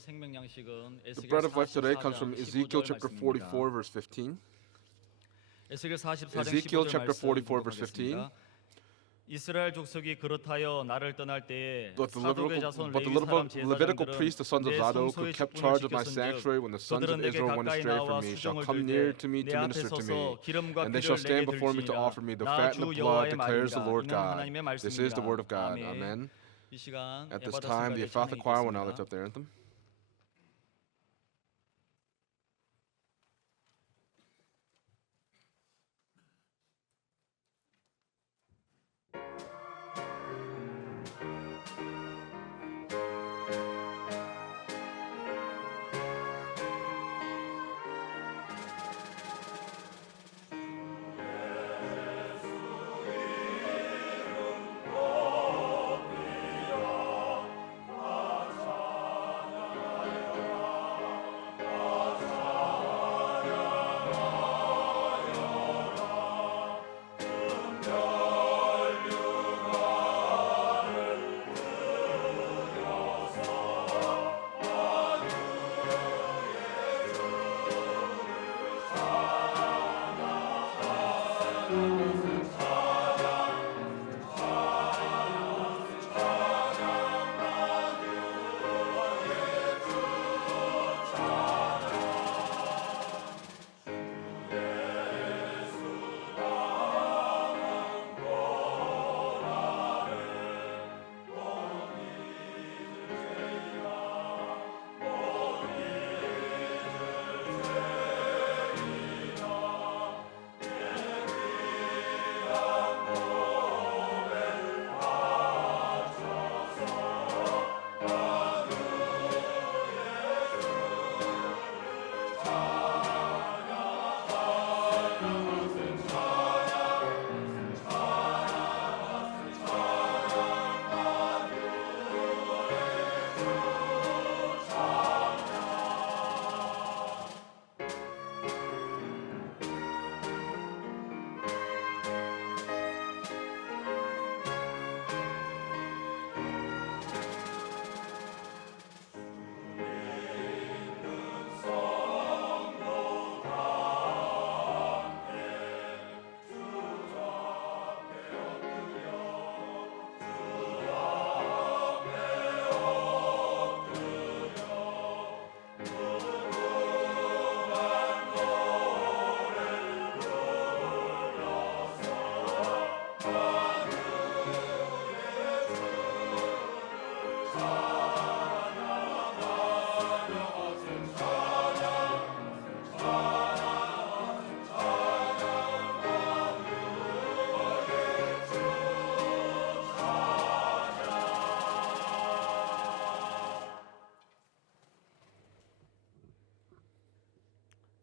생명 양식은 The bread of life today comes from 44장 Ezekiel 15절 chapter 말씀입니다. 44, verse 15. 에스겔 44장 Ezekiel 15절 chapter 말씀 44, verse 15. 봉독하겠습니다. 이스라엘 족속이 그렇하여 나를 떠날 때에 But the 사독의 자손 Levitical, 레위 사람 Levitical 제사장들은 priests, the sons of 내 Zadok, who 성소의 kept 직분을 charge of my 지켰은즉 sanctuary when the sons 그들은 of 내게 Israel went 가까이 astray 나와 from me, shall 수종을 come near 들되 to me 내 to 앞에 minister to me. 서서 기름과 And they 피를 shall stand 내게 before me to 들지니라. offer me the 나 fat and 주 the blood, 여호와의 declares the 말입니다. Lord 이는 God. 하나님의 This is the word of 말씀입니다. God. 아멘. Amen. 이 시간 At this 에바다 time, the 승가를 Ephatha 찬양해 choir will now lift 주겠습니다. up their anthem.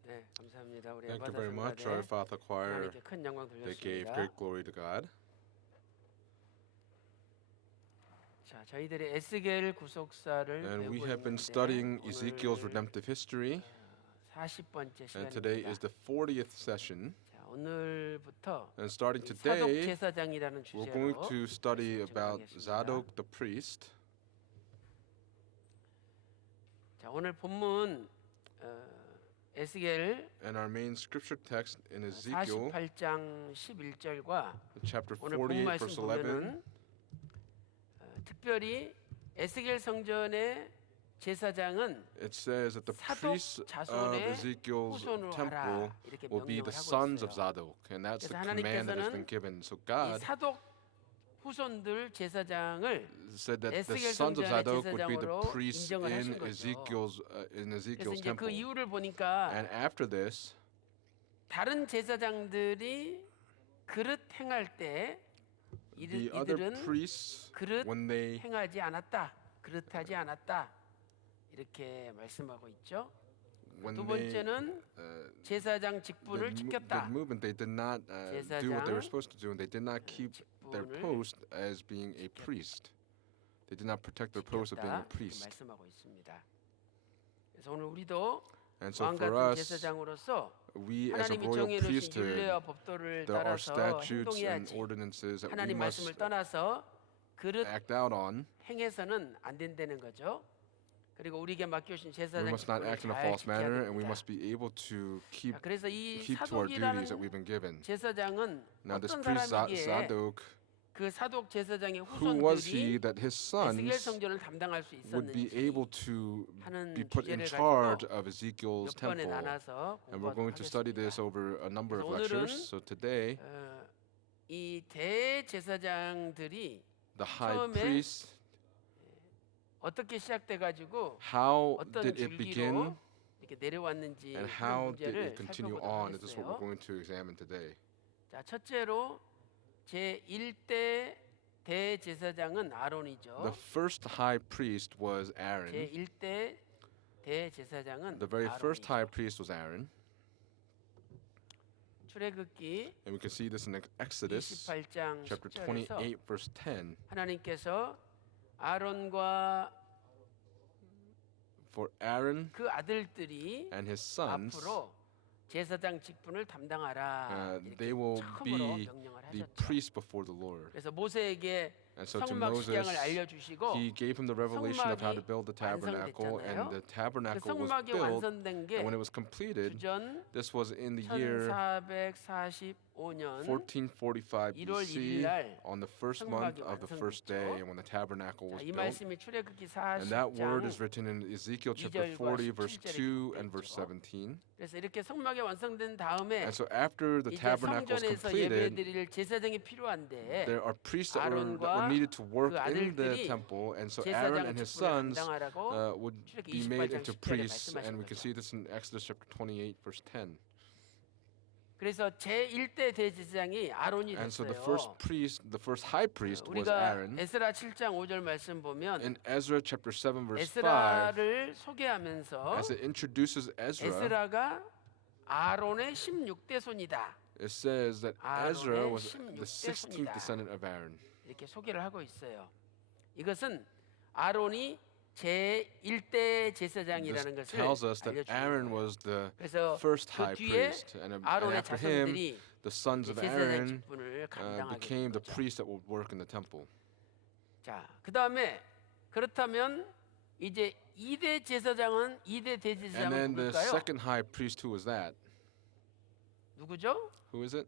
네, 감사합니다. 우리 Thank you 에바다 very much, our 성가대 Ephatha choir. 하나님께 큰 영광 They gave 돌렸습니다. great glory to God. 자, 저희들의 에스겔 구속사를 And we 배우고 have been 있는데 studying Ezekiel's 오늘 redemptive history. 40번째 And today is 시간입니다. the 40th session. 자, 오늘부터 And starting 사독 today, 제사장이라는 we're going 주제로 to study 말씀 about 증거하겠습니다. Zadok the priest. 자, 오늘 본문 에스겔 And our main scripture text in Ezekiel, 48장 11절과 chapter 오늘 48, 본 말씀 verse 11. 보면은 특별히 에스겔 성전의 제사장은 It says that the 사독 priests of 자손의 Ezekiel's 후손으로 temple 하라 이렇게 will be 명령을 the 하고 sons of 있어요. Zadok, and that's the 그래서 command that has 하나님께서는 been given. So 이 God 사독 후손들 제사장을 said that the 에스겔 sons of 성전의 Zadok would be the 제사장으로 priests 인정을 in 하신 거죠. Ezekiel's 그래서 이제 그 temple. 이유를 보니까 And after this, 다른 제사장들이 그릇 행할 때 the other 이들은 priests, 그릇 when they 행하지 않았다, 그릇하지 않았다 이렇게 말씀하고 있죠. when 두 they 번째는 제사장 직분을 the 지켰다. movement, they did not do what they were supposed to do, and they did not keep their 직분을 post as being a priest. They did not protect their post of being a 지켰다 이렇게 priest. 말씀하고 있습니다. 그래서 오늘 우리도 And so 왕 for 같은 us, 제사장으로서 we as a 하나님이 royal 정해 놓으신 priesthood, 율례와 법도를 there are 따라서 statutes and 행동해야지. ordinances that we 하나님 말씀을 must 떠나서 그릇 act out on. 행해서는 안 된다는 거죠. 그리고 우리에게 맡겨주신 We 제사장 must not 직분을 act in a 잘 false 지켜야 manner, and we 됩니다. must be able to keep 자, 그래서 이 to our duties that we've 사독이라는 been given. 제사장은 Now this 어떤 priest 사람이기에 Zadok, 그 사독 제사장의 who was he 후손들이 that his 에스겔 sons 성전을 담당할 수 would be 있었는지 able to 하는 be put in 주제를 charge 가지고 of Ezekiel's 몇 번에 temple? 나눠서 And we're going to study this 공부하겠습니다. over a number of 그래서 lectures. 오늘은 So today, 이 대제사장들이 the high 처음에 priest, 어떻게 시작돼 가지고 how 어떤 did it begin 줄기로 이렇게 내려왔는지 and 그런 how did 문제를 it continue 살펴보도록 on? This is what we're 하겠어요. going to examine today. 자, 첫째로 제 1대 대제사장은 아론이죠. The first high priest was 제 Aaron. 1대 대제사장은 The very first 아론이죠. high priest was Aaron. 출애굽기 And we can see this in Exodus 28장 chapter 10절에서 28, verse 10. 하나님께서 아론과 For Aaron 그 아들들이 and his sons, 앞으로 제사장 직분을 담당하라 they 이렇게 will 처음으로 be 명령을 the 하셨죠. priest before the Lord. 그래서 모세에게 And so to 성막 Moses, 식양을 알려주시고 he gave him the revelation of how to 성막이 build the tabernacle, and the 그 tabernacle was 성막이 built. 완성된 게 And when it was completed, 주전 this was in the year 1445년 1445 1월 BC, 1일 날 on the first month 성막이 of the first day, 완성됐죠. and when the tabernacle 자, was 이 built. 말씀이 출애굽기 And that word 40장 is written in Ezekiel chapter 2절과 40, verse 17절에 2 and verse 기록되어 17. 그래서 이렇게 성막이 완성된 다음에 And so after the 이제 tabernacle was 성전에서 completed, 예배드릴 제사장이 필요한데 there are priests that were 아론과 needed to work 그 in the 아들들이 temple, and so Aaron 제사장 and his 직분을 sons 담당하라고 would 출애굽기 be made 28장 into 10절에 priests, 말씀하신 and we can 거죠. see this in Exodus chapter 28, verse 10. 그래서 제 1대 대제사장이 아론이 And so the 됐어요. first priest, the first high priest was 우리가 Aaron. 에스라 7장 5절 말씀 보면 In Ezra chapter 7, verse 5, 에스라를 소개하면서 as it introduces Ezra, 에스라가 아론의 16대 손이다. it says that Ezra 아론의 was the 16th 16대 descendant of Aaron. 이렇게 소개를 하고 있어요. 이것은 아론이 제 1대 This 제사장이라는 것을 tells us that 알려주는 Aaron 거예요. was the 그래서 first 그 high 뒤에 priest, and 아론의 after him, 자손들이 the sons of 제사장 Aaron 직분을 감당하게 became 된 the 거죠. priests that would work in the temple. 자, 그다음에 그렇다면 이제 2대 제사장은 2대 And 대제사장은 then the 누굴까요? second high priest, who was that? 누구죠? Who is it?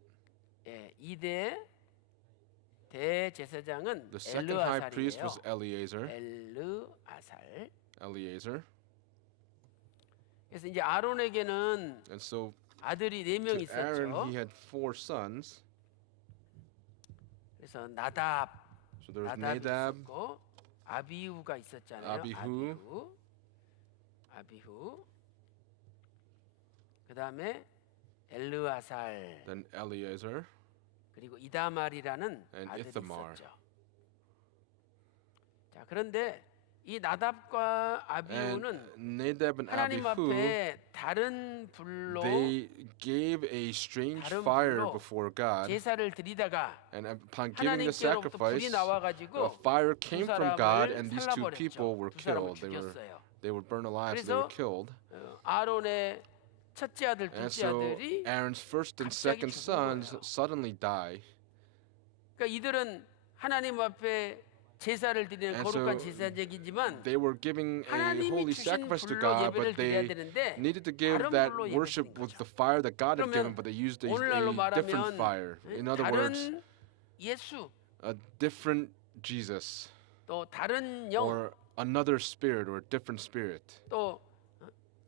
예, 2대 대제사장은 The second high priest 엘르아살이에요. was Eleazar. 엘르아살. Eleazar. 그래서 이제 아론에게는 And so 아들이 4명 to Aaron, 있었죠. he had 4 sons. 그래서 나답, So there was 나답이 Nadab, 있었고 아비후가 있었잖아요. 아비후. 아비후. 그다음에 엘르아살 then Eleazar, 그리고 이다말이라는 and 아들이 Ithamar. 있었죠. 자, 그런데 이 나답과 and 아비후는 Nadab and 하나님 Abihu, 앞에 다른 불로 they gave a strange 다른 fire 불로 before God, 제사를 드리다가 and upon giving the 하나님께로부터 불이 sacrifice, 나와가지고 a fire 두 came from God, 사람을 and these two 살라버렸죠. people were 두 사람을 killed. 죽였어요. They were burned alive, so they were 그래서 killed. 아론의 첫째 아들, And 둘째 so 아들이 Aaron's first and 갑자기 second 죽은 sons 거예요. suddenly die. 그러니까 이들은 하나님 앞에 제사를 드리는 And 거룩한 so 제사제이지만 They were giving a 하나님이 holy 주신 sacrifice to 불로 God, 예배를 but 드려야 they 되는데 needed to give 다른 that 불로 예배를 worship 드린 with 거죠. the fire that God had given, 그러면 but they used a 오늘날로 different 말하면 fire. In other words, 다른 예수 a different Jesus, 또 다른 영 or another spirit, or a different spirit, 또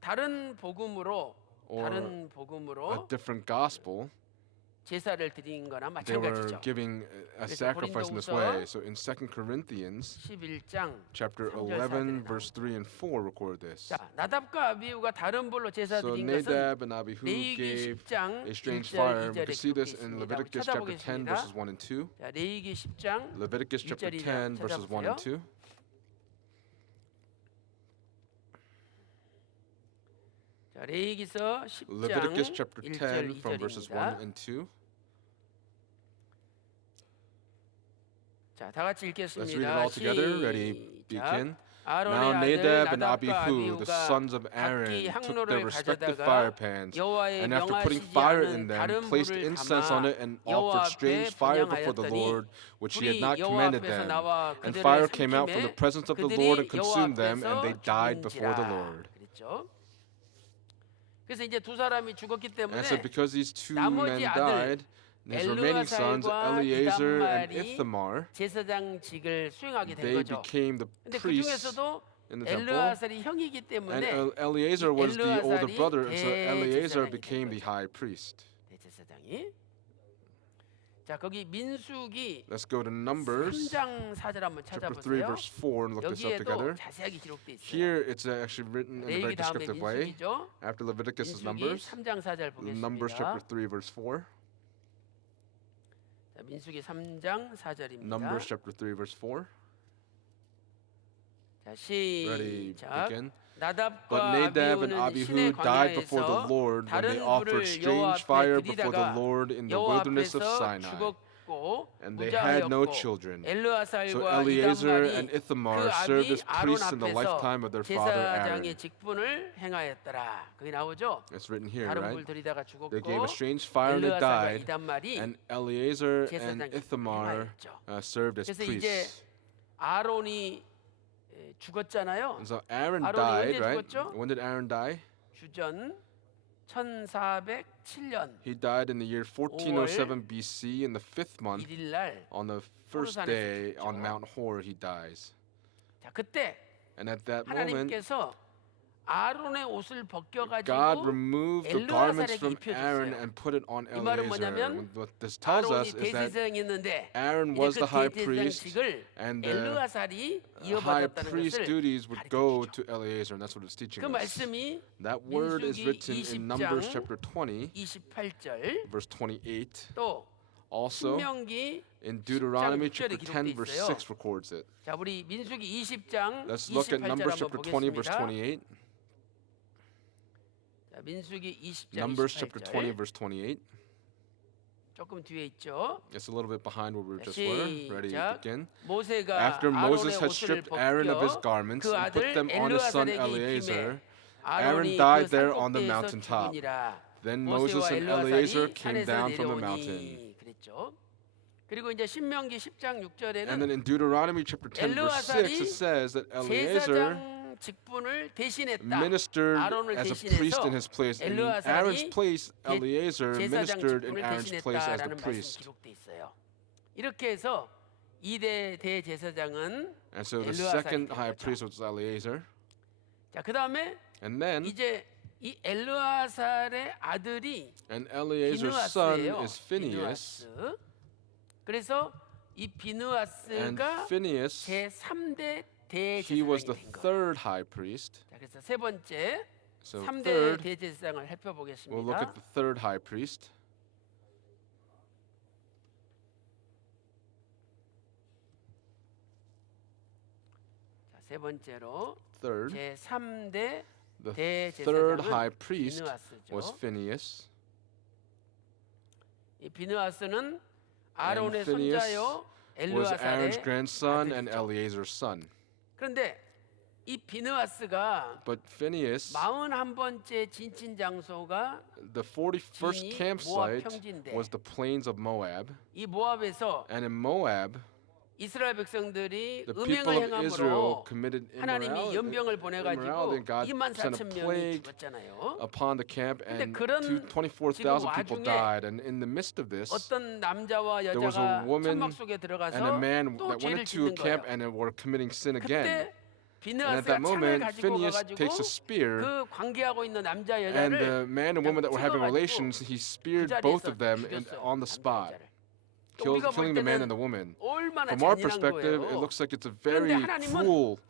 다른 복음으로 or 다른 a 복음으로 different gospel. 제사를 드린 거나 They were 마찬가지죠. giving a 그래서 sacrifice in this 고린도후서 way. So in 2 Corinthians 11장 chapter 3절 11, 4절에 verse 3 and 4 record this. 자, 나답과 아비후가 다른 불로 제사 So 드린 것은 Nadab and Abihu 레위기 gave 10장 a strange 1절 fire. We 2절에 can see this 기록되어 in 있습니다. Leviticus chapter 10, 찾아보겠습니다. verses 1 and 2. 자, 레위기 10장 Leviticus chapter 1절이나 10, verses 1 and 2. 자, 레위기서 10장 Leviticus chapter 1절 10, from verses 1 2절입니다. and 2. 자, 다 같이 Let's read it 읽겠습니다. all together. Ready, 시작. begin. 아론의 Now 아들 Nadab and 나답과 Abihu, the 아비후가 sons of 각기 Aaron, took their 향로를 respective 가져다가 fire pans, 여호와의 and after putting 명하시지 fire 않은 in them, 다른 placed 불을 incense on 담아 it and 여호와 offered 앞에 strange fire before the 분향하였더니 Lord, which he had 불이 not 여호와 commanded 앞에서 them. 나와 And 그들을 fire came out from the 삼킴에 presence of the 그들이 Lord and 여호와 consumed them, and they 앞에서 died before the 죽은지라. Lord. 그랬죠. 그래서 이제 두 사람이 죽었기 때문에 And so because these two 나머지 men 아들 died, his remaining sons, 엘르아살과 Eleazar and 이담말이 Ithamar, 제사장직을 수행하게 된 they 거죠. became the 근데 그 priests 중에서도 in the temple. 엘르아살이 형이기 And 때문에 Eleazar was the older 엘르아살이 brother, and so Eleazar 대제사장이 became 된 the high priest. 대제사장이. 자, 거기 민수기 Let's go to Numbers 3장 4절 한번 chapter 3 찾아보세요. verse 4 and look this up 여기에도 together. 자세하게 기록돼 있어요. Here it's actually written in a very 레위기 다음에 descriptive way. 민수기죠. After Leviticus is 민수기 Numbers. 3장 4절 Numbers chapter 보겠습니다. 3 verse 4. 자, 민수기 3장 4절입니다. Numbers chapter 3 verse 4. 자, Ready, 시작. begin. But 나답과 Nadab and 아비후는 Abihu 신의 died before the 광야에서 Lord when they 다른 offered 불을 여호와 strange 앞에 fire before the 드리다가 Lord in the 여호와 wilderness of 앞에서 Sinai. 죽었고 And they had no 무자하였고 children. So 엘르아살과 Eleazar 이담말이 and 그 Ithamar 아비 served as 아론 priests in the 앞에서 lifetime of their father 제사장의 Aaron. 직분을 행하였더라. 거기 나오죠? It's written here, 다른 right? 불 들이다가 They gave 죽었고 a strange fire and they 엘르아살과 died. 이담말이 And Eleazar and 제사장 Ithamar 행하였죠. served as 그래서 이제 priests. 아론이 죽었잖아요. And so Aaron 아론이 died, 언제 right? 죽었죠? When did Aaron die? 주전 1407년 He died in the year 1407 BC in the 5th month. 1일 날. On the first 호르산에서 day 죽죠. on Mount Hor, he dies. 자, 그때 And at that moment, 하나님께서 아론의 옷을 벗겨 God 가지고 removed the garments 엘르아살에게 from Aaron 입혀줬어요. and put it on 이 말은 Eleazar. 뭐냐면 What this tells 아론이 us is that 대제사장이었는데 Aaron 이제 was the 그 high priest, 대제사장직을 and the 엘르아살이 high 이어받았다는 priest 것을 duties would go 가르쳐주죠. to Eleazar, and that's what it's teaching 그 us. 말씀이 That word is 민수기 written in Numbers 20장 chapter 20, 28절 verse 28. 또 Also, 신명기 in Deuteronomy 10장 chapter 10, 기록돼 verse 있어요. 6 records it. 자, 우리 민수기 20장 Let's look at 28절 Numbers 한번 chapter 20, verse 보겠습니다. 28. 자, 민수기 20장 Numbers chapter 20, 28절 verse 28. 조금 뒤에 있죠. It's a little bit behind where we 자, just were. Ready, 시작. begin. 모세가 After Moses 아론의 had 옷을 stripped Aaron of his 벗겨 garments 그 and put 아들 them on his son 엘르아살에게 Eleazar, 입힘에 아론이 Aaron died 그 there on the 산꼭대에서 mountaintop. 죽으니라. Then 모세와 Moses and Eleazar 엘르아살이 came 산에서 down from the mountain. 내려오니 그랬죠. 그리고 이제 신명기 10장 And 6절에는 then in Deuteronomy chapter 10, verse 6, it says that Eleazar 제사장 직분을 대신했다. ministered 아론을 as a priest 대신해서 in his place. In 엘르아살이 Aaron's place, 제- Eleazar 제사장 ministered in 직분을 Aaron's place as the 대신했다라는 말씀이 priest. 기록돼 있어요. 이렇게 해서 2대 대제사장은 And so the 엘르아살이 second 된 high 거죠. priest was Eleazar. 자, 그다음에 And then, 이제 이 엘르아살의 아들이 and Eleazar's son 비느하스예요. is Phinehas. 비느하스. 그래서 이 And 비느하스가 Phinehas, 제 3대 he was the 대제사장이 된 거예요. third high priest. 자, 그래서 세 번째 So 3대 third, 대제사장을 we'll look 살펴보겠습니다. at the third high priest. 자, 세 번째로 Third, 제 3대 the third high 대제사장은 priest 비느하스죠. was Phinehas. 이 비느하스는 아론의 Phinehas 손자요 was Aaron's 엘르아살의 grandson and 아들이죠. Eleazar's son. 그런데 이 비느하스가 But Phinehas, 41번째 진친 장소가 the 41st 진이 campsite 모압 평지인데 was the plains of Moab. 이 모압에서 And in Moab, 이스라엘 백성들이 the people 음행을 of Israel 행함으로 committed 하나님이 연병을 immorality, 보내가지고 and God 2만 sent a 4천 명이 plague 죽었잖아요. upon the camp, 근데 and 그런 24,000 people 지금 died. And in the midst of this, 어떤 남자와 there was a 여자가 woman 천막 속에 and a 들어가서 man 또 that went 죄를 into a 짓는 camp 거예요. and were committing sin again. 그때 And at that 비느하스가 창을 moment, 가지고 Phinehas 가가지고 takes a spear, 그 관계하고 있는 남자 and the 여자를 man and woman that were having 찍어가지고 relations, he 그 speared 자리에서 both of them 죽였어요. on the 남자 spot, 여자를. 우리가 볼 killing the man and 때는 the woman. 얼마나 From our 잔인한 perspective, it 거예요. looks like it's a very 하나님은 cruel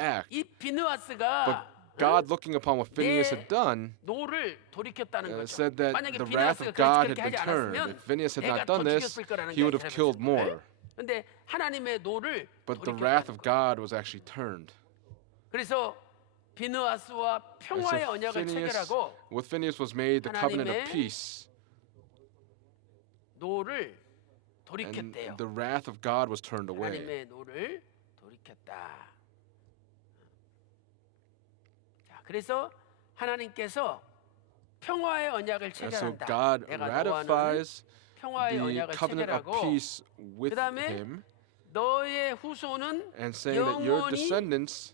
act. 이 비느하스가 But God, looking upon what Phinehas had done, 노를 돌이켰다는 거죠. said that 만약에 the wrath 비느하스가 of God 그렇게 had been 하지 turned. 않았으면 If Phinehas had 내가 not 더 done this, 죽였을 거라는 he would have killed more. 근데 하나님의 노를 But the wrath 돌이켰다는 of 거예요. God was actually turned. 그래서 비느하스와 And 평화의 so 언약을 Phinehas, 체결하고 with Phinehas was made the covenant of 하나님의 peace, 노를 and 돌이켰대요. the wrath of God was turned away. 하나님의 노를 돌이켰다. 그래서 하나님께서 평화의 언약을 And so 체결한다. God 내가 너와는 ratifies 평화의 the 언약을 covenant of 체결하고 peace with 그다음에 him, 너의 후손은 and saying that your 영원히 descendants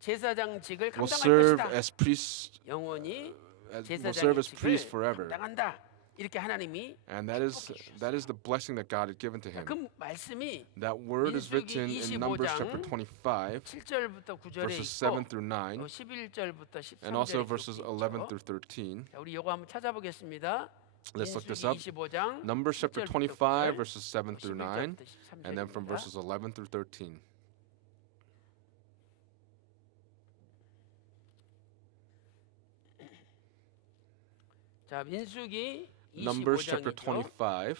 제사장직을 will 감당할 serve 것이다. as priests, 영원히 will serve as priests 제사장직을 forever. 감당한다. 이렇게 하나님이 And that is the blessing that God had given to him. 그 말씀이 That word is written in Numbers chapter 25, 7절부터 9절에 verses 있고 7 through 9, 11절부터 and also 13절에 verses 11 through 13. 자, 우리 요거 한번 찾아보겠습니다. Let's look this 민수기 up. 25장 Numbers chapter 7절부터 25, 9절, verses 7 through 9, 11절부터 13절입니다. and then from verses 11 through 13. 자, 민수기 Numbers chapter 25장이죠. 25.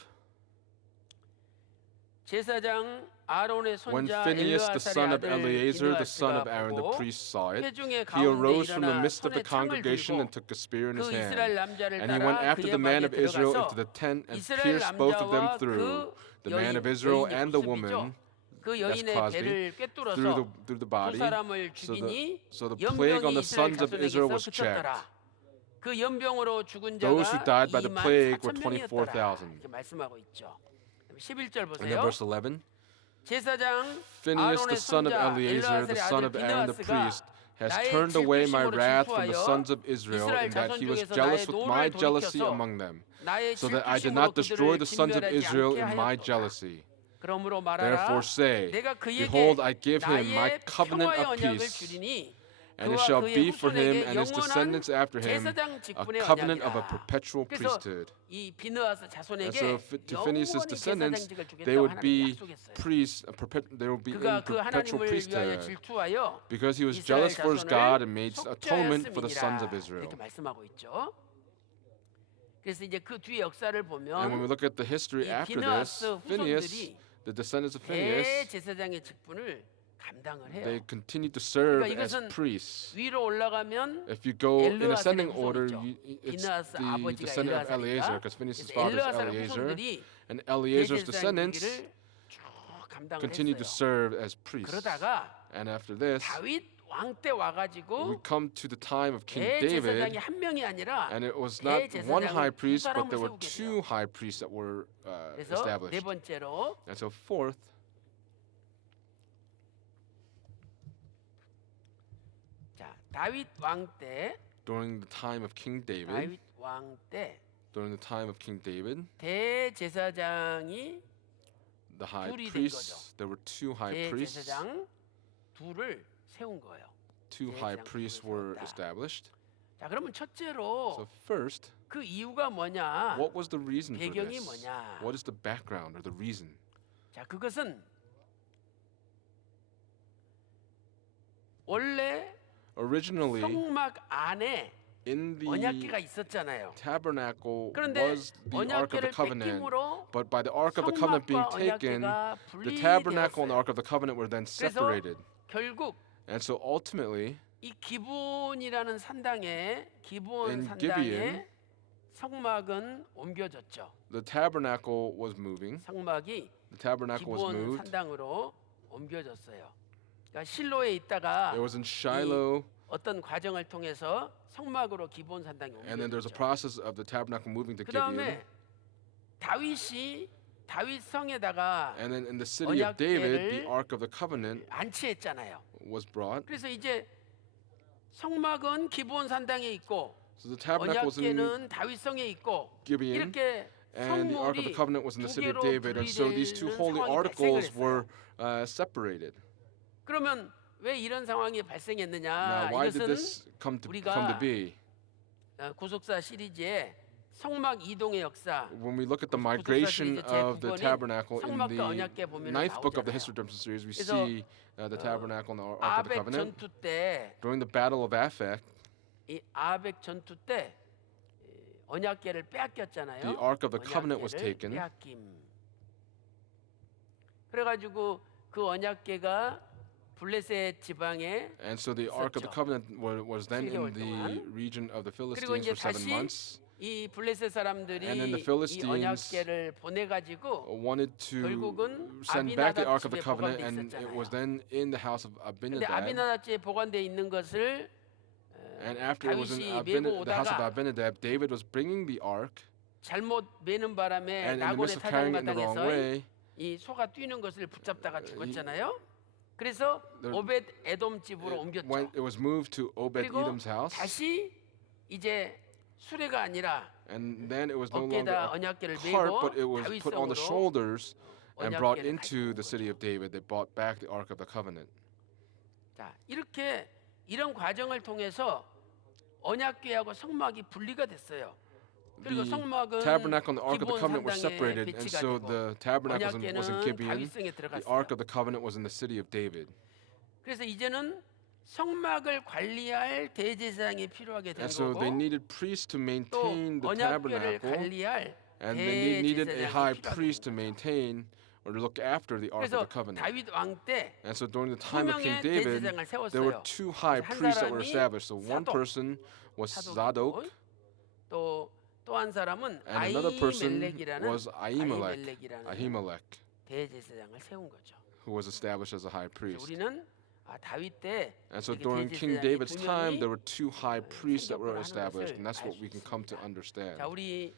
제사장 아론의 When 손자 Phinehas, the son 엘르아살의 of 아들 Eleazar, the son of 비느하스가 Aaron the 보고 priest, saw it, 회중의 he 가운데 arose from the 일어나 midst of 손에 the 창을 congregation and 들고 took a spear in 그 his 이스라엘 hand. 남자를 And he went 따라 after 그의 the man 방에 of Israel 들어가서 into the tent and 이스라엘 pierced both of them 남자와 through, the man of Israel and the woman, 그 that's 여인의 Cosby, 배를 through 꿰뚫어서 the 두 body. 사람을 So 죽이니 the plague on 연병이 the 이스라엘 sons of Israel 자손에게서 was checked. 그쳤더라. 그 연병으로 죽은 Those who 자가 died by the 2만 plague were 4,000명이었더라. 24,000. 이렇게 말씀하고 있죠. 11절 And then 보세요. verse 11. 제사장 Phinehas, 아론의 the son of 손자 Eleazar, the son 엘르아살의 of Aaron the 아들 priest, has 나의 turned away my 질투심으로 wrath from the 질투하여 sons of Israel, 이스라엘 in that he was 자손 중에서 jealous 나의 with 노를 my jealousy 돌이켜서 among them, 나의 so that I did 질투심으로 not destroy 그들을 the sons of 진멸하지 Israel 않게 in my 하였도다. jealousy. 그러므로 말하라 Therefore say, 내가 그에게 Behold, I give him my 나의 covenant 평화의 of 언약을 peace, 주리니 and it 그와 shall 그의 be for him 후손에게 and his 영원한 descendants after him 제사장 a 직분의 covenant of a 언약이라. perpetual 그래서 priesthood. 이 비느하스 And 자손에게 so to Phinehas' 영원히 descendants, 제사장직을 they 주겠다고 would 하나님이 be 약속했어요. priests, they would be in 그가 그 perpetual 하나님을 위하여 priesthood. 질투하여 Because he was 이스라엘 jealous for his 자손을 God and made atonement for the sons 속죄하였음이니라. of Israel. 이렇게 말씀하고 있죠. 그래서 이제 그 뒤에 역사를 And when we 보면 look at the history 이 after this, 비느하스 Phinehas, 후손들이 the descendants of Phinehas, 대제사장의 직분을 감당을 they 해요. continued to serve 그러니까 as 이것은 priests. 위로 올라가면 If you go in 엘르아살의 ascending order, 후손이죠. it's 비느하스 the 아버지가 descendant of Eleazar, 엘르아살이니까 because Phinehas' 그래서 father is 엘르아살의 Eleazar, 후손들이 and Eleazar's 대제사장 descendants 일기를 쭉 감당을 continued to 했어요. serve as priests. 그러다가 And after this, 다윗 왕 때 we 와가지고 come to the time of King David, 대제사장이 한 명이 아니라 and it was not one high 대제사장을 두 priest, but 사람을 there were 세우게 two 돼요. high priests that were 그래서 네 established. 번째로 And so fourth, 자 다윗 왕 때 during the time of King David, 다윗 왕 때 during the time of King David, 대제사장이 the high 둘이 된 priests, there were two high priests. 대제사장 둘을 세운 거예요. Two high 대제사장 priests 둘을 were 세웠다. established. 자 그러면 첫째로 So first, 그 이유가 뭐냐? what was the reason for 배경이 this? 뭐냐? What is the background or the reason? 자 그것은 원래 Originally, 성막 안에 in the 언약궤가 있었잖아요. tabernacle 그런데 was the Ark of the 언약궤를 Covenant. 뺏김으로 But by the Ark of the Covenant being 성막과 taken, 언약궤가 the tabernacle and the 분리되었어요. Ark of the Covenant were then 그래서 separated. 결국 And so ultimately, 이 기브온이라는 산당에 기브온 In 산당에 Gibeon, 성막은 옮겨졌죠. the tabernacle was moving. 성막이 The tabernacle was 기브온 moved. 산당으로 옮겨졌어요. 그러니까 실로에 있다가 It was in Shiloh, 어떤 과정을 통해서 성막으로 기브온 산당에 and then there's a 옮겨졌죠. process of the tabernacle moving to 그 Gibeon. 다음에 다윗이 다윗 성에다가 And then in the city of David, the 언약궤를 Ark of the Covenant 안치했잖아요. was brought. 그래서 이제 성막은 기브온 산당에 있고 So the tabernacle was in 언약궤는 다윗 성에 있고 Gibeon, 이렇게 and the Ark of the 성물이 Covenant was in the 두 city of 개로 David. And so these two 분리되는 holy 상황이 articles 발생을 were separated. 그러면 왜 이런 상황이 발생했느냐? Now, why did 이것은 this come to 우리가 be? 구속사 시리즈에 성막 이동의 역사 When we look at the 구속사 migration 시리즈 of the 제9권인 tabernacle in 성막과 the 언약궤 보면 ninth book of the 나오잖아요. History of Redemption series, we 그래서, see the tabernacle and the Ark of the 아벡 Covenant. 전투 때 During the Battle of Aphek, 이 아벡 전투 때 언약궤를 빼앗겼잖아요. the Ark of the Covenant was 언약궤를 taken. 빼앗김. 그래가지고 그 언약궤가 블레셋 지방에 And so the Ark of the 있었죠. Covenant was then in 7개월 the 동안. region of the 그리고 Philistines 이제 for 7 다시 months. 이 블레셋 사람들이 And then the 이 Philistines 언약궤를 보내가지고 Wanted to 결국은 send back the 아비나답 Ark of the 집에 Covenant, 보관돼 and it 있었잖아요. was then in the house of 근데 Abinadab. 아비나답 집에 보관돼 있는 것을 And after it was in 다윗이 메고 the house of 오다가 Abinadab, David was bringing the ark, 잘못 매는 바람에 and in the midst 나곤의 of carrying it in the wrong 사냥마당에서 way, 이 소가 뛰는 것을 붙잡다가 죽었잖아요. 그래서 the- 오벳 에돔 집으로 when 옮겼죠. it was moved to Obed 그리고 Edom's house, 다시 이제 수레가 아니라 and then it was no longer 어깨에다 a 언약궤를 cart, 메고 but it was put on the 다윗성으로 shoulders and brought 언약궤를 into 가지고 the city of David. They brought back the ark of the covenant. 자, 이렇게 이런 과정을 통해서 언약궤하고 성막이 분리가 됐어요. 그리고 The 성막은 tabernacle and the ark of the 기본 covenant were 산당에 separated, and 배치가 so 되고 the tabernacle was in 언약궤는 Gibeon. 다윗성에 The 들어갔어요. ark of the covenant was in the city of David. 그래서 이제는 성막을 관리할 대제사장이 필요하게 된 And so 거고 they needed priests to 또 maintain the 언약궤를 tabernacle, 관리할 and they needed a high 대제사장이 필요하게 priest to 된 거죠. maintain or to look after the ark of 그래서 the covenant. 다윗 왕 때 And so during the 두 time of King 명의 David, 대제사장을 there were 세웠어요. two high 한 priests that were 사람이 established. So one 사독, person was Zadok, 또 한 사람은 and another person 아히멜렉이라는 was Ahimelech, 대제사장을 세운 거죠. who was established as a high 그래서 priest. 우리는 다윗 때 And so 이렇게 during King 대제사장이 David's 두 time, 명이 there were two high priests that were 생겼구나 하는 established, 것을 and that's what 알 we 수 can come to 있습니다. understand. 자, 우리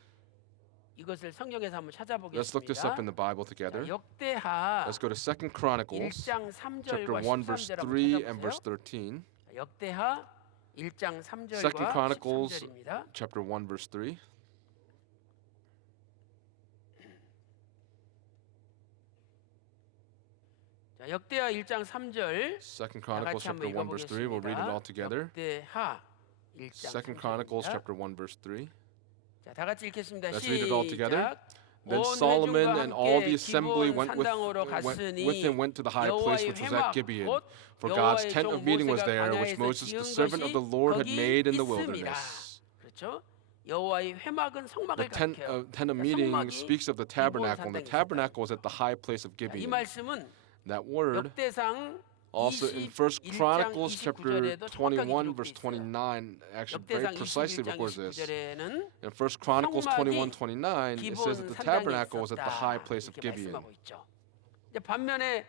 이것을 성경에서 한번 Let's look this up in 찾아보겠습니다. the Bible 자, together. 역대하 Let's go to 2 Chronicles 1장 chapter 3절과 1 verse 13절 3 and 한번 verse 찾아보세요. 13. 역대하 1장 3절과 2 Chronicles 13절입니다. chapter 1 verse 3. 자, 역대하 1장 3절 2 다 Chronicles 같이 chapter 한번 1 verse 3. We'll read it all 읽어보겠습니다. together. 역대하 1장 2 Chronicles 3절입니다. chapter 1 verse 3. 자, 다 같이 읽겠습니다. Let's read it all together. 시작. Then 온 Solomon 회중과 and all 함께 the assembly 기브온 went with 산당으로 갔으니 him went to the high place which was at Gibeon. 곧 For God's 여호와의 tent 종 of meeting was 모세가 there, which 광야에서 Moses 지은 the servant of 것이 the Lord had 거기 made in the 있음이라. wilderness. 그렇죠? 여호와의 회막은 The 성막을 tent 가리켜요. tent of 그러니까 meeting 성막이 speaks of the tabernacle, and the 산당에 tabernacle was at the high place of 자, 이 Gibeon. 말씀은 That word 역대상 also in 1 21장 Chronicles chapter 29절에도 정확하게 21 기록돼 verse 있어요. 29 actually very 역대상 precisely 21장 records this. 29절에는 In 1 Chronicles 성막이 21:29 it 기본 says that the 산당에 tabernacle was at the high 있었다 place of 이렇게 Gibeon. 말씀하고 있죠. 이제 반면에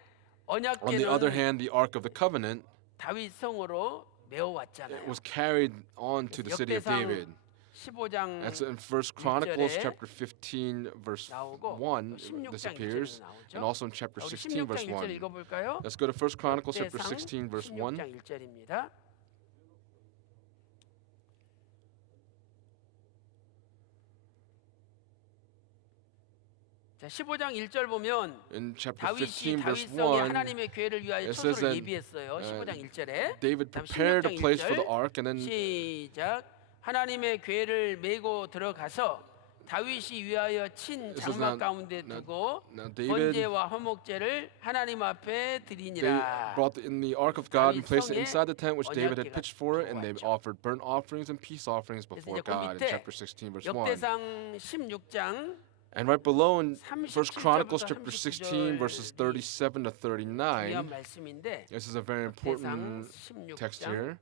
On the other 언약궤는 hand, the Ark of the Covenant 다윗 성으로 메어왔잖아요. it was carried on to the city of 역대상 David. 15장 And so in 1 Chronicles 1절에 chapter 15 verse 나오고 1 16장 this 1절에도 appears, 나오죠. and also in chapter 자, 우리 16 verse 16장 1절 1. 읽어볼까요? Let's go to 1 Chronicles chapter 역대상 16 verse 1. 16장 1절입니다. 자, 15장 1절 보면 In chapter 다윗이 15 verse 다윗성이 1, 하나님의 교회를 위하여 it says 처소를 that, 예비했어요. 15장 1절에 David 그다음 prepared a 16장 place for 1절. the ark, and then 시작. 하나님의 교회를 메고 들어가서 다윗이 위하여 친 This is 장막 not- 가운데 not- 두고 now David 번제와 화목제를 하나님 앞에 they 드리니라. brought in the ark of God and placed it 다윗 inside the tent which David had 언약궤가 pitched for it, and they 들어왔죠. offered burnt offerings and peace offerings 그래서 before 이제 그 God in 밑에 chapter 16 verse 1. 역대상 16장 And right below in 37 1 Chronicles 절부터 chapter 39 16 verses 37 to 중요한 39, 말씀인데 this is a very 역대상 important text 16장 here.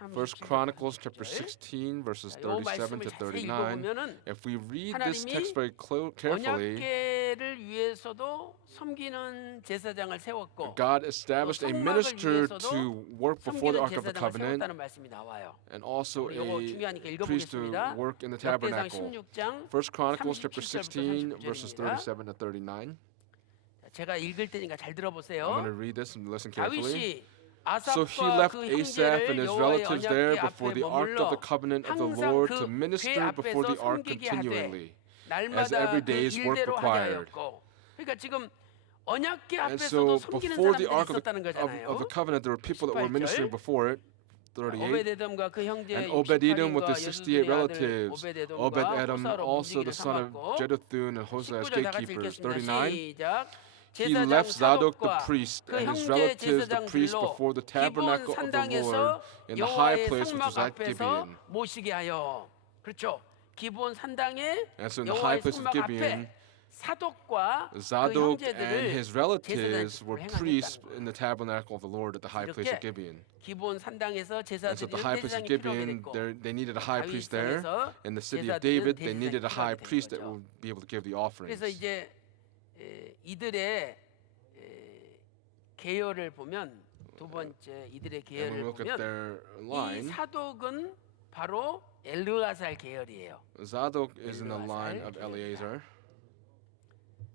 37 1 Chronicles chapter 39절. 16 verses 자, 요 37 말씀을 to 자세히 39. 읽어보면은 If we read this 하나님이 text very carefully, 언약궤를 위해서도 섬기는 제사장을 세웠고 God established a 성막을 minister 위해서도 to work before the 섬기는 ark of the 제사장을 covenant, 세웠다는 말씀이 나와요. and also 우리 이거 a 중요하니까 priest to 읽어보겠습니다. work in the 역대상 tabernacle. 16장 1 Chronicles chapter 37 16 verses 절입니다. 37 to 39. 제가 읽을 테니까 잘 I'm going to 들어보세요. read this and listen carefully. 다윗이 So he 아삽과 left 그 Asaph 형제를 and his 여호와의 relatives there 언약궤 before 앞에 the ark of the 머물러 covenant of the 항상 Lord 그 to 궤 minister before 앞에서 the ark 섬기게 하되 continually. 날마다 every 그 day's work 일대로 required. 하자였고, 그러니까 지금 언약궤 And 앞에서도 so 섬기는 before the 사람들이 ark 있었다는 of 거잖아요. the covenant, there were people that were 18절. ministering before it. 38. 오베데돔과 그 형제 And Obed-Edom with 68인과 his 68 여두둔의 아들 relatives, 오베데돔과 Obed-Edom 호사로 also 문지기를 the son of 삼았고, Jeduthun and Hosea as 19절 다 같이 gatekeepers. 읽겠습니다. 39. 시작. He 제사장 left Zadok the 사독과 priest 그 and his 형제 relatives the priest 제사장들로 before the 기본 tabernacle of the Lord 산당에서 in the high 여호와의 place which 성막 was at 앞에서 Gibeon. 모시게 하여, 그렇죠? 기본 산당에 And so in the high 여호와의 place of 성막 Gibeon, 앞에 사독과 그 Zadok and 형제들을 his relatives 제사장으로 were 행하겠다는 priests 거예요. in the tabernacle of the Lord at the high place of 이렇게 Gibeon. 기본 산당에서 And so at the 제사드리는 high place of 대제사장이 필요하게 Gibeon, 됐고, they needed a high priest there. 다윗성에서 In the city of 제사드리는 David, they needed a 대제사장이 high 필요하게 된 priest that 거죠. would be able to give the offerings. 그래서 이제 이들의 계열을 보면 두 번째 이들의 And when we 계열을 look at 보면 their 이 line, 사독은 바로 엘르아살 계열이에요. Zadok is in the line of Eleazar Eleazar.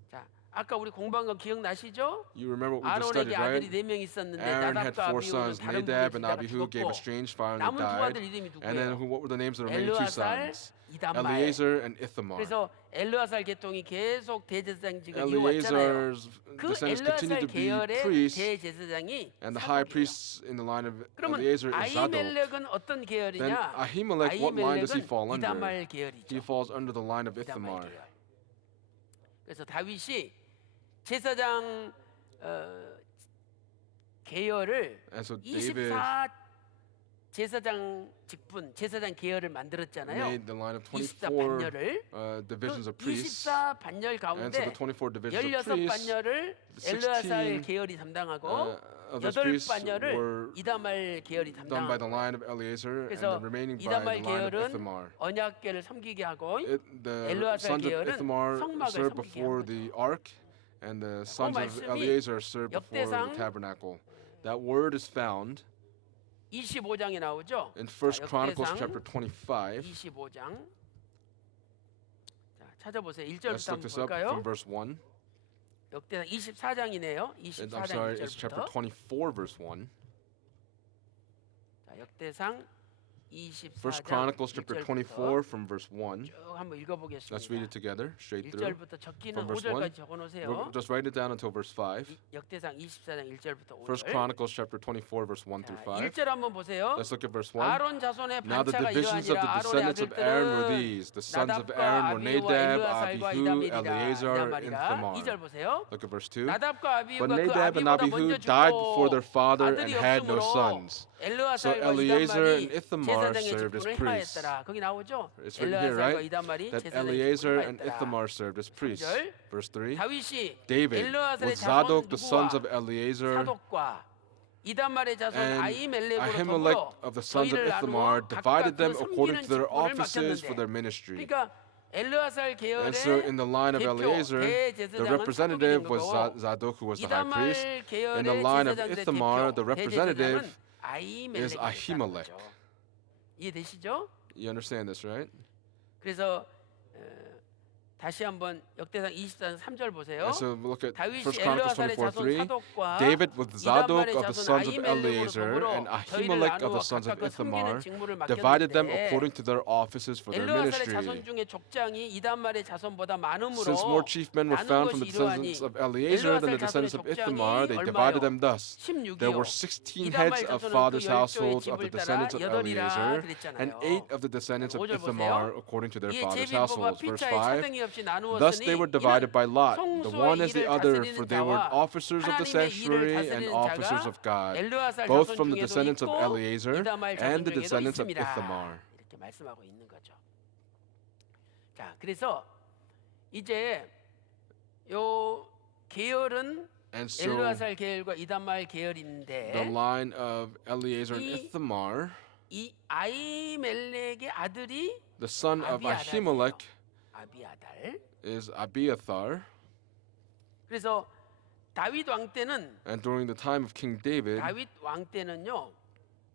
자, 아까 우리 공부한 거 기억나시죠? You remember what we just studied, 아론에게 아들이 right? 4명 있었는데 Aaron had 나답과 four 아비후는 sons. 다른 Nadab 부를 and 지다가 Abihu gave 죽었고 a strange fire and they 남은 두 아들 died. 이름이 And then 누구예요? what were the names of the remaining two 엘르아살, sons? 이단말. Eleazar and Ithamar. 그래서 엘르아살 계통이 계속 대제사장직을 이어왔잖아요. Eleazar's 그 descendants continue 엘르아살 to be 계열의 priests, 대제사장이 and the high 사독이에요. priests in the line of 그러면 Eleazar is Zadok. 아히멜렉은 어떤 Then 계열이냐? Ahimelech, what line does he fall under? 이다말 He 계열이죠. falls under the line of 이다말 Ithamar. 계열. 그래서 다윗이 제사장 계열을 And so David 24 제사장 직분, 제사장 계열을 만들었잖아요. made the line of 24 24 반열을 divisions of 그 priests. 24 반열 And so 가운데 the 24 divisions of 16 priests, 반열을 the 엘르아살 16 계열이 담당하고 of those 8 priests 반열을 were 이다말 계열이 done by the 담당하고 line of Eleazar and 그래서 the remaining by the 이다말 line of 계열은 Ithamar. 언약궤를 섬기게 하고 The 엘르아살 sons of 계열은 Ithamar 성막을 serve 섬기게 before 한 the ark, and the sons of 말씀이 Eleazar serve before 역대상 the tabernacle. That word is found 25장에 나오죠. in 1 Chronicles 역대상 chapter 25. 25장. 자, 찾아보세요. Let's 1절부터 look 한번 this up 볼까요? from verse 1. 역대상 24장이네요. And, 24장 it's chapter 1절부터. 24, verse 1. 자, 역대상 1 24장 Chronicles chapter 1절부터 24 from verse 1. 쭉 한번 Let's read 읽어보겠습니다. it together, straight through. 1절부터 적기는 From verse 1. 5절까지 적어놓으세요. Just write it down until verse 5. 역대상 24장 1절부터 1 5절. Chronicles chapter 24, verse 1 through 5. 1절 한번 보세요. Let's look at verse 1. 아론 자손의 Now the 반차가 divisions of the 이러하니라. 아론의 descendants of Aaron were 아들들은 these. The sons of 나답과 Aaron were 아비후와 Nadab, 엘르아살과 Abihu, 이다멜이라. Eleazar, and 이다말이라. Ithamar. 2절 보세요. Look at verse 2. 나답과 But 아비후가 그 Nadab and 아비보다 Abihu 먼저 died before 죽고 their father 아들이 and had no 없으므로 sons. So 엘르아살과 Eleazar and 이다말이 Ithamar 제사장의 served as 직분을 priests. 행하였더라. 거기 나오죠. It's written here, 엘르아살과 right? 이다말이 That 제사장의 Eleazar 직분을 and 행하였더라. Ithamar served as priests. 3절. Verse 3. 다윗이 David 엘르아살의 with 자손 Zadok, the sons of 누구와 Eleazar, 사독과 이다말의 자손 and 아히멜렉으로 Ahimelech 더불어 of the sons of 저희를 Ithamar 나누어 divided 각각 them 그 according 섬기는 to their 직분을 offices for 맡겼는데 their ministry. 그러니까 엘르아살 And so in 계열의 the line of 대표 Eleazar, the 대제사장은 representative 사독이 된 was 거고 Zadok, who was the high priest. 이다말 계열의 In the line of 제사장들의 Ithamar, 대표 the representative 대제사장은 is Ahimelech. 거죠. 이해되시죠? You understand this, right? 그래서 다시 한번 역대상 24장 3절 보세요. And so look at 1 다윗이 Chronicles 엘르아살의 자손 24:3. 사독과 David with Zadok 이다말의 of the 자손 sons of 아히멜렉으로 Eleazar 더불어 and 저희를 Ahimelech of 나누어 the sons of 각각 그 섬기는 Ithamar 직무를 divided them 맡겼는데 according to their offices for their 엘르아살의 자손 ministry. 중에 족장이 이다말의 자손보다 많으므로 Since more chief men were 나눈 found from 것이 the descendants 이러하니 of Eleazar than the 엘르아살 descendants of 자손의 Ithamar, they 족장이 divided 얼마요? them thus. 16이요. There were 16 이다말 heads of 자손은 그 fathers' 12의 households of the 집을 따라 descendants of 8이라 Eleazar, and 그랬잖아요. 8 of the descendants of 5절 Ithamar 보세요. according to their 이에 fathers' 제비법과 households. Verse 피자의 5. 차등이 없이 Thus they 나누었으니 were divided by lot, the one as the 성소의 other, 일을 for they were 다스리는 자와 officers of the 하나님의 일을 sanctuary and 다스리는 officers 자가 of God, 엘르아살 both 자손 from the 중에도 descendants of 있고 Eleazar 이다말 and 자손 the 중에도 descendants of 있습니다. Ithamar. 이렇게 말씀하고 있는 거죠. 자, 그래서 이제 요 계열은 And so 엘르아살 계열과 이다말 계열인데 the line of Eleazar and 이- Ithamar, 이 아히멜렉의 아들이 the son of 아비아달이에요. Ahimelech, 아비아달. is Abiathar. 그래서 다윗 왕 때는 And during the time of King David, 다윗 왕 때는요.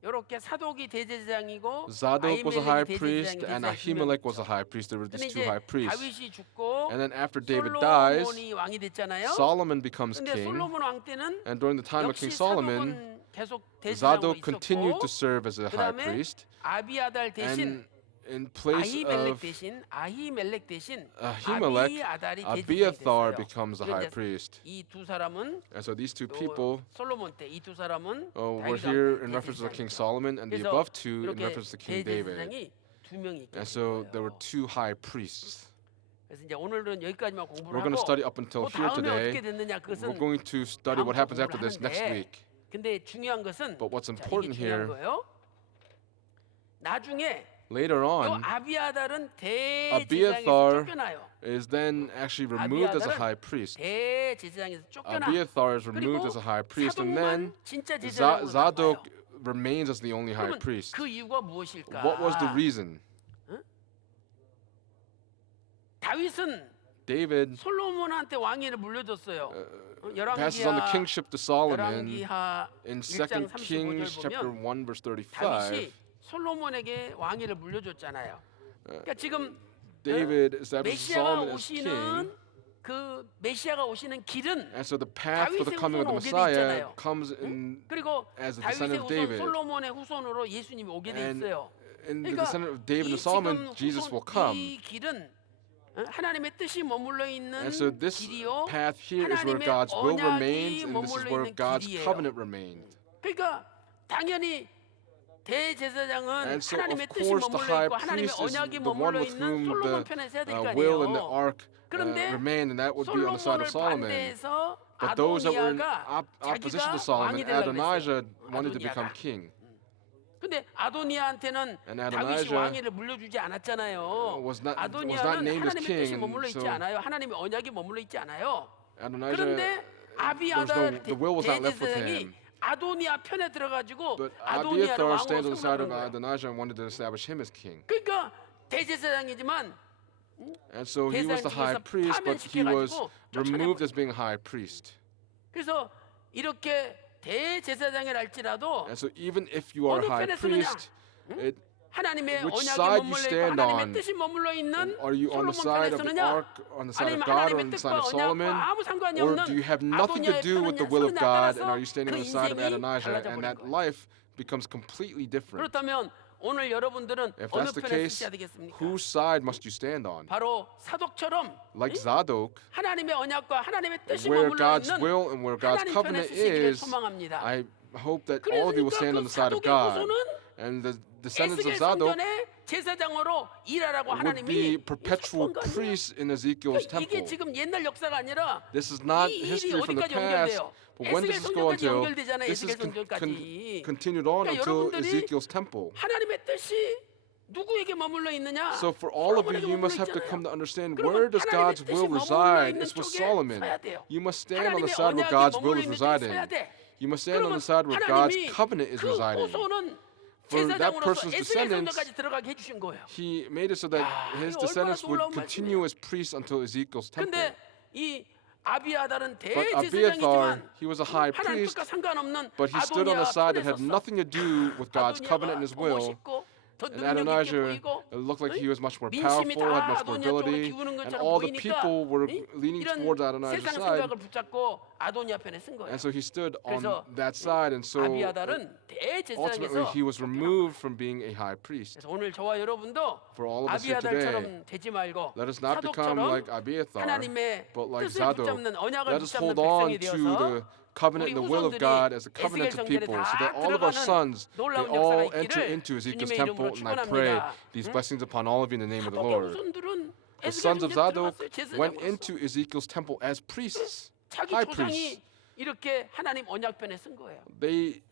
이렇게 사독이 대제사장이고 Zadok was a high 아히멜렉이 priest 대제사장이 and 대제사장이 Ahimelech was 두 a high priest. There were 근데 these two 이제 high priests. 다윗이 죽고 And then after David dies, 솔로몬이 왕이 됐잖아요. Solomon becomes 근데 king. 솔로몬 왕 때는 And during the time of King 역시 Solomon, 사독은 계속 대제사장으로 Zadok continued 있었고 to serve as a high 그다음에 priest. 아비아달 대신 And in place 아히멜렉 of 대신 아히멜렉 대신 Ahimelech, 아비아달이 Abiathar 대제사장이 됐어요. becomes a high priest. 이 두 사람은 And so these two 또 people 솔로몬 때 이 두 사람은 were 다윗 here 왕 in 때 reference to King 대제사장이죠. Solomon, and the 그래서 above two in 이렇게 reference to King David. 대제사장이 두 명이 있게 And 된 so there were 거예요. two high priests. 그래서 이제 오늘은 여기까지만 공부를 We're going to 하고 study up until 그 here 다음에 어떻게 today. 됐느냐 그것은 We're going to study what happens after this next week. 근데 중요한 것은 But what's 자, 이게 important 중요한 here, 거예요. 나중에 later 요 on, 아비아달은 Abiathar 대제사장에서 쫓겨나요. is then actually removed as a high priest. 대제사장에서 쫓겨나. Abiathar is removed 그리고 as a high priest, and then 사독만 진짜 제사장으로 Zadok 남아요. remains as the only high 그러면 priest. 그 이유가 무엇일까? What was the reason? 다윗은 David 솔로몬한테 왕위를 물려줬어요. passes on the 열왕기하 kingship to Solomon 열왕기하 in 1장 2 Kings 35절 chapter 보면 1 verse 35. 다윗이 솔로몬에게 왕위를 물려줬잖아요. 그러니까 지금 David establishes 메시아가 Solomon as king. 오시는 그 메시아가 오시는 길은 And so the path for the 다윗의 coming of the 후손으로 오게 돼 Messiah 있잖아요. comes in 그리고 as a 다윗의 descendant of 후손 David. 솔로몬의 후손으로 예수님이 오게 돼 And 있어요. in the 그러니까 descendant of David 이 and Solomon, 지금 Jesus 후손, will come. 이 길은 하나님의 뜻이 머물러 있는 And so this 길이요. path here is where 하나님의 God's will 언약이 remains, and this is 머물러 where 있는 God's 길이에요. covenant remains. 그러니까 당연히 대제사장은 And so, 하나님의 of 뜻이 course, the 머물러 high 있고 하나님의 priest is 언약이 the one 머물러 with 있는 whom 솔로몬 편에 서야 될 거 will and the 아니에요. ark 그런데 remain, and that would be on the side 솔로몬을 of Solomon. 반대해서 But those that were in 아도니아가 opposition to 자기가 Solomon, 왕이 되려고 Adonijah 그랬어요. wanted to become 아도니아가. king. 근데 아도니아한테는 And 다윗이 Adonijah 왕위를 물려주지 않았잖아요. was not 아도니아는 named as 하나님의 뜻이 king, 머물러 있지 so 않아요. 하나님의 언약이 머물러 있지 않아요. Adonijah, 그런데 아비아달 the will was not left with 대제사장이 him. 아도니아 편에 들어가지고 But 아도니아를 Abiathar 왕으로 stands on the side of 선거하는 거예요. Adonijah and wanted to establish him as king. 그러니까 대제사장이지만 And so he was the high 대제사장직에서 priest, but he was 파면시켜가지고 removed 쫓아내버려요. as being a high priest. 그래서 이렇게 대제사장이랄지라도 And so even if you are a 어느 high 편에 priest, it, 하나님의 which 언약이 side you 머물러 있고 stand 하나님의 on? 뜻이 머물러 있는 are you on the 솔로몬 side 편에 of the 서느냐? ark, on the side 아니면 of God, or 하나님의 on the side 뜻과 of Solomon? 언약과 아무 상관이 Or 없는 do you have nothing to 아도니아의 do with the 편이냐 will of 서느냐에 God, and 따라서 are you standing 그 on the side of 인생이 Adonijah? 달라져 And 버린 that 거예요. life becomes completely different. 그렇다면 오늘 여러분들은 If 어느 that's the 편에 case, 서셔야 되겠습니까? whose side must you stand on? 바로 사독처럼 Like Zadok, 하나님의 언약과 하나님의 뜻이 where 머물러 God's 있는 will and where God's 하나님 편에 covenant 서시기를 is, 소망합니다. I hope that all of you will stand on the side of 사독의 God. 후손은 And the descendants of 에스겔 Zadok 성전의 제사장으로 일하라고 would be 하나님이 perpetual 선포한 거 아니에요? priests in Ezekiel's 그러니까 이게 temple. 지금 옛날 역사가 아니라 This is not 이 일이 history from the 어디까지 past, 연결돼요? but when does 에스겔 this go 성전까지 until? 연결되잖아요. This is 에스겔 성전까지. continued on 그러니까 until 여러분들이 Ezekiel's temple. 하나님의 뜻이 누구에게 머물러 있느냐? So for all of you, 솔로몬에게 you 머물러 must have to 있잖아요. come to understand 그러면 where does 하나님의 God's 뜻이 will 머물러 reside? 있는 It's with 쪽에 Solomon. 서야 돼요. You must stand on the 하나님의 side where 언약이 God's will 머물러 is 있는 쪽에 residing. 서야 돼. You must stand on 그러면 the side where God's 하나님이 covenant is 그 residing. 후손은 For that 제사장으로서 person's 에스겔 descendants, 성전까지 들어가게 해주신 거예요. He made it so that his 이거 얼마나 descendants would 놀라운 continue as priests until Ezekiel's temple. 근데 이 아비아달은 But Abiathar, 대제사장이지만 he was a high 하나님 priest, 뜻과 상관없는 but he stood on the 아도니아 side that 편에 had 섰어. nothing to do with God's covenant and His 보고 will. 싶고 더 And 능력 있게 Adonijah 보이고 looked like he was much more 민심이 powerful, had 다 much more 아도니아 쪽으로 ability, 기우는 and 것처럼 all the 보이니까 people were leaning 이런 towards Adonijah's 세상 side. 생각을 붙잡고 아도니아 편에 쓴 거예요. And so he stood on 그래서 that side, and so 아비아달은 ultimately 대제사장에서 he was removed from being a high priest. 그래서 오늘 저와 여러분도 For all of us here today, 아비아달처럼 되지 말고 let us not become 사독처럼 like Abiathar, 하나님의 but like 뜻을 Zadok. 붙잡는 언약을 Let us 붙잡는 hold on 백성이 to 되어서 the covenant and the will of God as a covenant of people, so that all of our sons, they all enter into Ezekiel's temple. And I pray these blessings upon all of you in the name of the Lord. The sons of Zadok went into Ezekiel's temple as priests, 자기 high 조상이 priests. 이렇게 하나님 언약편에 쓴 거예요. They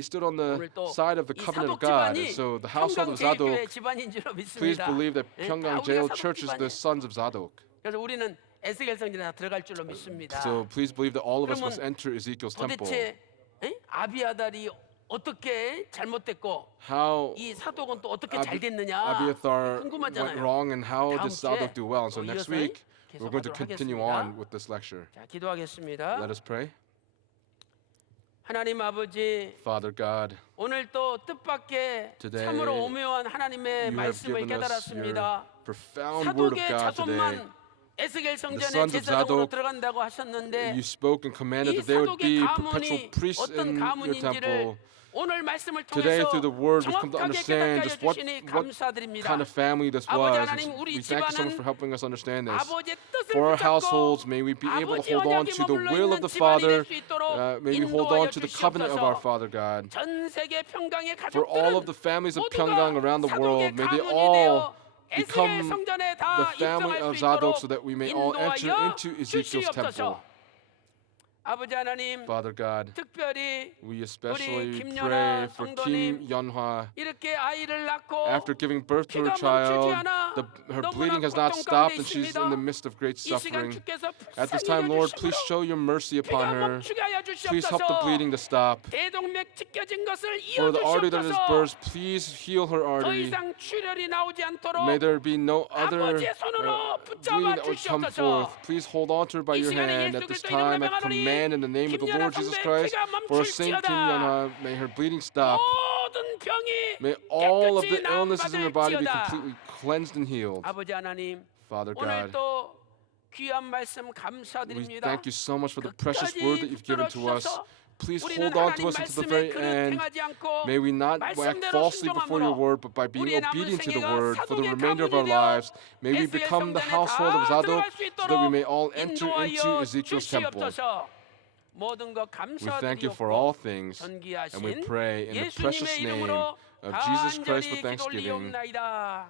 stood on the 오늘 또 side of the 이 covenant of 사독 God. 집안이 And so the household of Zadok, 평강제일교회 집안인 줄로 please 믿습니다. believe that 예, 다 Pyongyang 우리가 Jail 사독 Church is the 집안이에요. sons of Zadok. 그래서 우리는 에스겔 성전에 다 들어갈 줄로 믿습니다. So please believe that all of us 그러면 must enter Ezekiel's temple. 도대체 아비아달이 어떻게 잘못됐고 How 이 사독은 또 어떻게 잘 됐느냐 Abiathar went 궁금하잖아요. wrong and how 다음 did Zadok 주에 do well. And so 또 next 이어서 week we're going to 계속하도록 continue 하겠습니다. on with this lecture. 자, 기도하겠습니다. Let us pray. 하나님 아버지, Father God, 오늘 또 뜻밖의 Today, 참으로 오묘한 하나님의 you have 말씀을 given us your 깨달았습니다. profound word of 사독의 God today. 자손만 에스겔 성전에 sons of 제사장으로 Zadok, 들어간다고 하셨는데 You spoke and commanded 이 that they would be 사독의 perpetual 가문이 priests 어떤 in your 가문인지를 temple. 오늘 말씀을 Today, 통해서 through the word, we've come to 정확하게 understand 깨닫게 just what 해주시니 kind 감사드립니다. of family this 아버지 was. 하나님, 우리 We thank you so much 집안은 for helping us understand this. 아버지의 뜻을 For our 붙잡고 households, may we be able to 아버지 hold on 언약에 to the 머물러 will 있는 of the 집안이 Father. 될 수 있도록 May we hold 인도하여 on to the covenant of our 주시옵소서. Father God. 전 세계 평강의 For all of 가족들은 the families of 모두가 Pyongyang around the world, 사독의 may they 가문이 all 되어 에스겔 become 성전에 the 다 family 입성할 of 수 Zadok 있도록 so that we may all enter 인도하여 into Ezekiel's temple. 주시옵소서. 아버지 하나님, Father God, 특별히 we especially 우리 pray 김연아 for 성도님, Kim Yeonhwa. 이렇게 아이를 낳고 After giving birth to her 피가 멈추지 child, 않아 her 너무나 bleeding has not 고통 stopped 가운데 and she's 있습니다. in the midst of great 이 시간 suffering. 주께서 At this 불쌍히 time, Lord, please 여주심으로 show your mercy upon 피가 her. 멈추게 하여 Please help the 주시옵소서. bleeding to stop. 대동맥 찢겨진 것을 For the artery that is 이어주시옵소서. burst, please heal her 더 artery. 이상 출혈이 나오지 않도록 May there be no other 아버지의 손으로 붙잡아 bleeding that would come 주시옵소서. forth. Please hold on to her by 이 your 시간에 hand. 예수 At this 그리스도 이름으로 time, I 명하노니 command in the name of the 김연아 Lord Jesus 성도의 Christ, 피가 for Saint Kim 멈출지어다. Yeonhwa, may her bleeding stop. 모든 병이 May all of 깨끗이 the illnesses in her body be 나음받을지어다. completely cleansed and healed. 아버지 하나님, Father 오늘 God, 또 귀한 말씀 we 감사드립니다. thank you so much for the precious word that you've given to us. 들어주셔서 Please 우리는 hold on 하나님 to us until the 말씀에 very end. 그릇행하지 않고 May we not act 말씀대로 falsely before your 순종함으로 word, but by being 우리의 남은 obedient to the 생애가 word for the 사독의 remainder of our 가문이 되어 lives. May we 예수의 become the 성전에 household of 다 Zadok 들어갈 수 so that we 있도록 may all enter into 인도하여 Ezekiel's temple. 주시옵소서. 모든 것 We thank you for all 감사드리옵고 things, and we 전기하신 pray in the precious 예수님의 name 이름으로 of Jesus Christ 간절히 with 기도 thanksgiving. 올리옵나이다.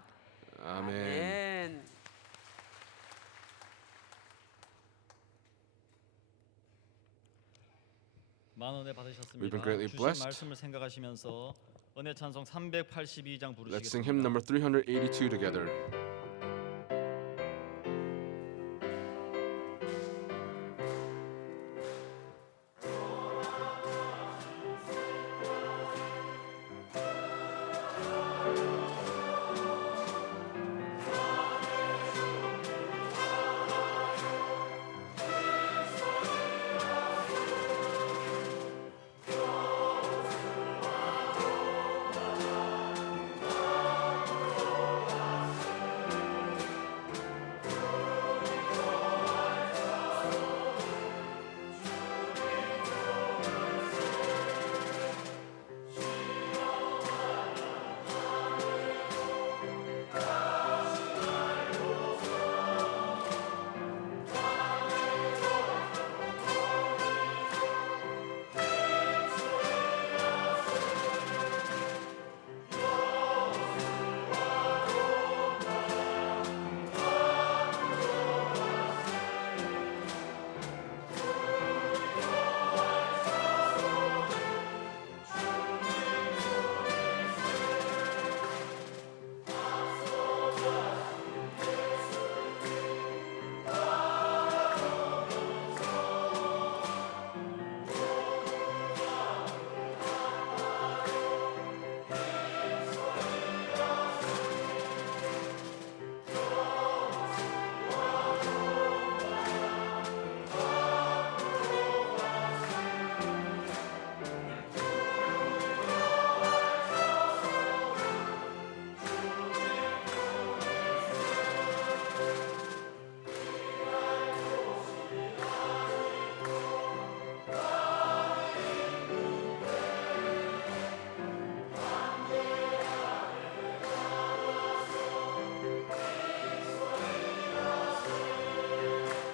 Amen. 아멘. 만원에 We've 받으셨습니다. been greatly 주신 blessed. 말씀을 생각하시면서 은혜 찬송 382장 Let's sing hymn 부르시겠습니다. number 382 together.